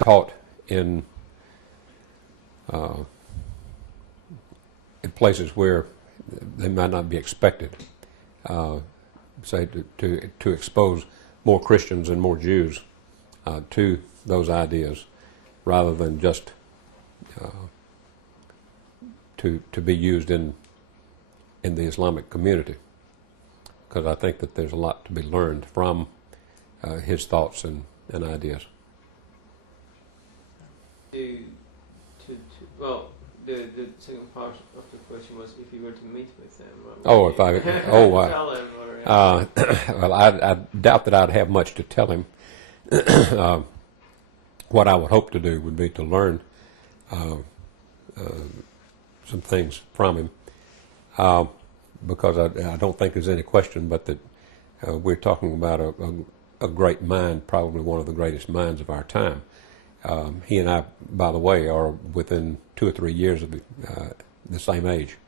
taught in places where they might not be expected, say to expose more Christians and more Jews to those ideas, rather than just to be used in the Islamic community, because I think that there's a lot to be learned from his thoughts and ideas. Well, the second part of the question was if you were to meet with them. Tell him, well, I doubt that I'd have much to tell him. What I would hope to do would be to learn some things from him, because I don't think there's any question but that we're talking about a great mind, probably one of the greatest minds of our time. He and I, by the way, are within 2 or 3 years of the same age.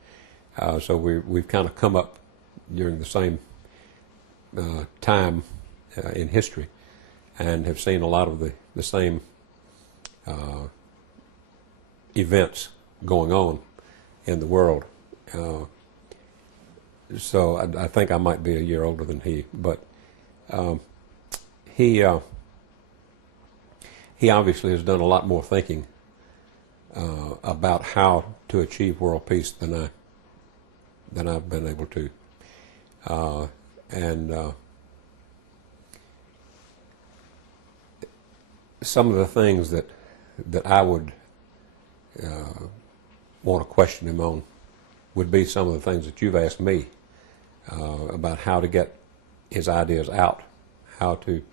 So we've kind of come up during the same time in history, and have seen a lot of the same events going on in the world. So I think I might be a year older than he, but he obviously has done a lot more thinking about how to achieve world peace than I've been able to, and some of the things that I would want to question him on would be some of the things that you've asked me about how to get his ideas out, how to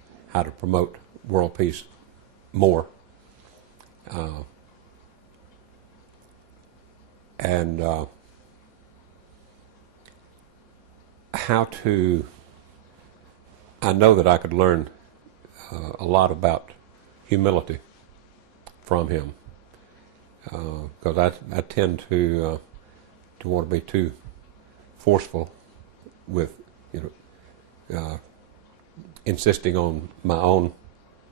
promote world peace more, and how to. I know that I could learn a lot about humility from him, because I tend to want to be too forceful with insisting on my own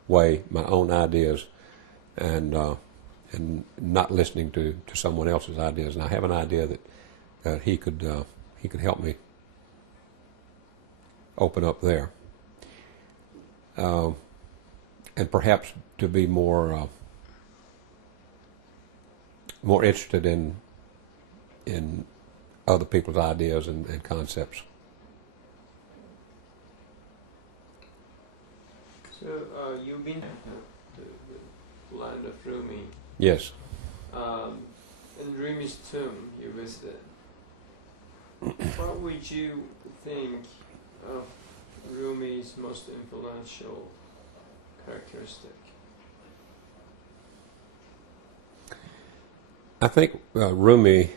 way, my own ideas, and not listening to someone else's ideas. And I have an idea that he could help me open up there, and perhaps to be more interested in other people's ideas and concepts. So you've been to the land of Rumi. Yes. And Rumi's tomb you visited. What would you think of Rumi's most influential characteristic? I think Rumi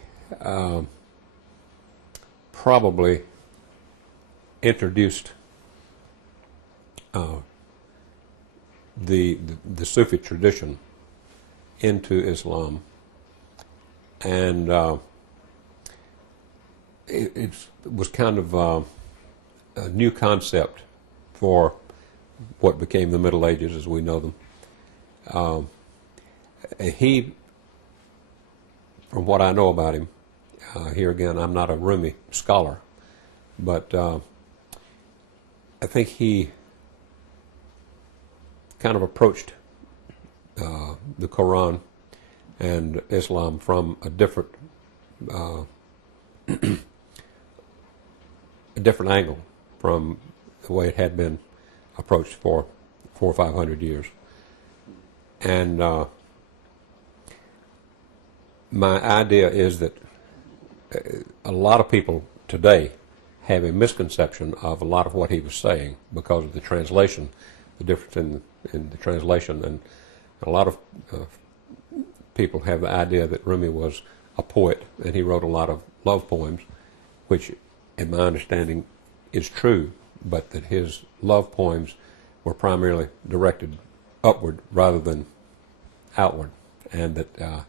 probably introduced the Sufi tradition into Islam, and it was kind of a new concept for what became the Middle Ages as we know them. He, from what I know about him, here again, I'm not a Rumi scholar, but I think he kind of approached the Quran and Islam from a different angle from the way it had been approached for 400 or 500 years. And my idea is that a lot of people today have a misconception of a lot of what he was saying because of the translation, the difference in the translation, and a lot of people have the idea that Rumi was a poet and he wrote a lot of love poems, which in my understanding is true, but that his love poems were primarily directed upward rather than outward, and that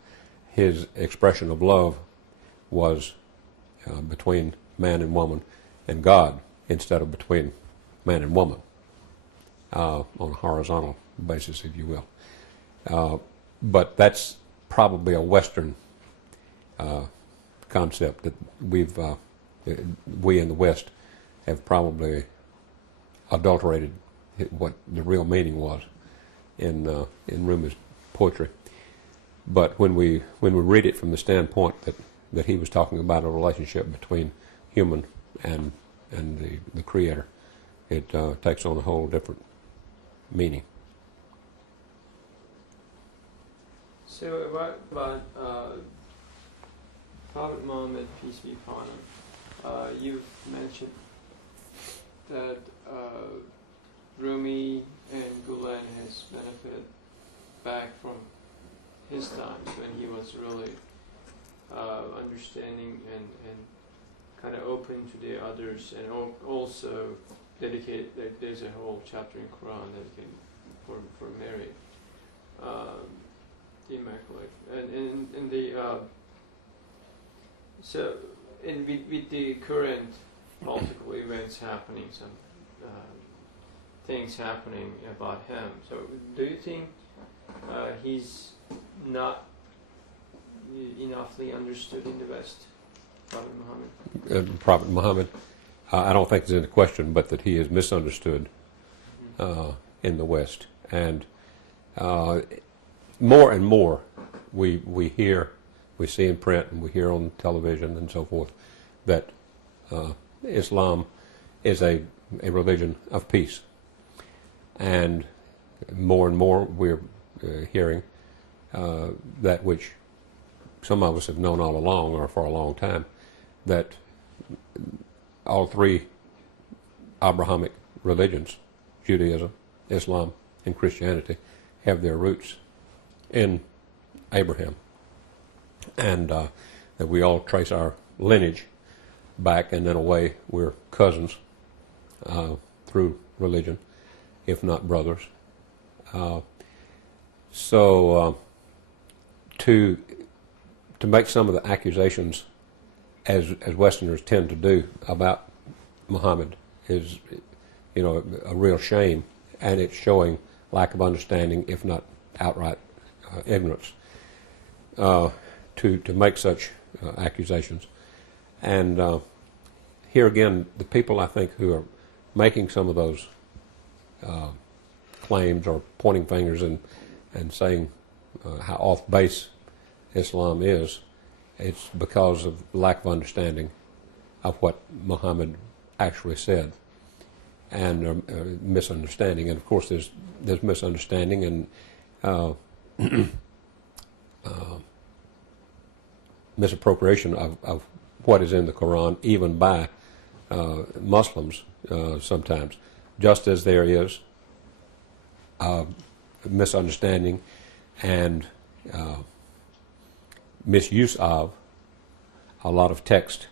his expression of love was between man and woman and God instead of between man and woman, on a horizontal basis, if you will. But that's probably a Western concept that we in the West have probably adulterated what the real meaning was in Rumi's poetry. But when we read it from the standpoint that he was talking about a relationship between human and the Creator, it takes on a whole different meaning. So what about Prophet Muhammad, peace be upon him? You've mentioned that Rumi and Gulen has benefited back from his times when he was really understanding and kind of open to the others, and also dedicated. There's a whole chapter in Quran dedicated for Mary, the Immaculate, and in the so with the current political events happening, some things happening about him. So do you think he's not enoughly understood in the West, Prophet Muhammad? Prophet Muhammad, I don't think it's in the question, but that he is misunderstood in the West. And more and more we hear, we see in print, and we hear on television and so forth, that Islam is a religion of peace. And more we're hearing that which some of us have known all along, or for a long time, that all three Abrahamic religions, Judaism, Islam, and Christianity, have their roots in Abraham. And that we all trace our lineage back, and in a way we're cousins through religion, if not brothers. So to make some of the accusations, as Westerners tend to do, about Muhammad is, a real shame, and it's showing lack of understanding, if not outright ignorance, to make such accusations. And here again, the people, I think, who are making some of those claims or pointing fingers and saying how off base Islam is, it's because of lack of understanding of what Muhammad actually said, and misunderstanding. And of course, there's misunderstanding and misappropriation of what is in the Quran, even by Muslims sometimes, just as there is misunderstanding and misuse of a lot of text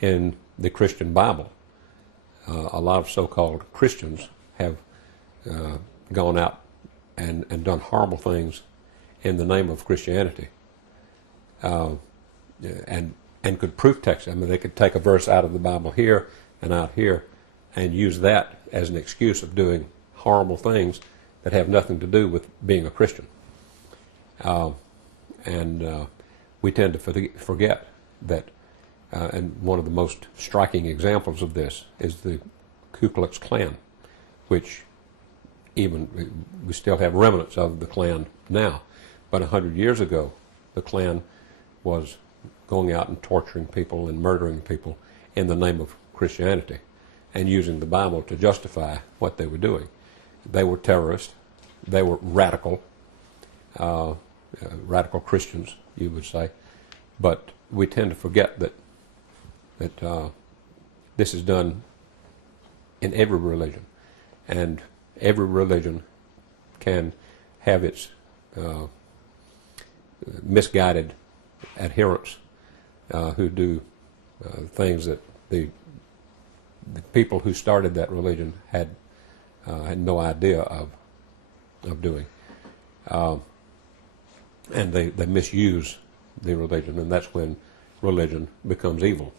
in the Christian Bible. A lot of so-called Christians have gone out and done horrible things in the name of Christianity, and could proof text. I mean, they could take a verse out of the Bible here and out here and use that as an excuse of doing horrible things that have nothing to do with being a Christian. And we tend to forget that, and one of the most striking examples of this is the Ku Klux Klan, which even we still have remnants of the Klan now. But 100 years ago, the Klan was going out and torturing people and murdering people in the name of Christianity, and using the Bible to justify what they were doing. They were terrorists. They were radical Christians, you would say. But we tend to forget that this is done in every religion, and every religion can have its misguided adherents who do things that the people who started that religion had no idea of doing, and they misuse the religion, and that's when religion becomes evil.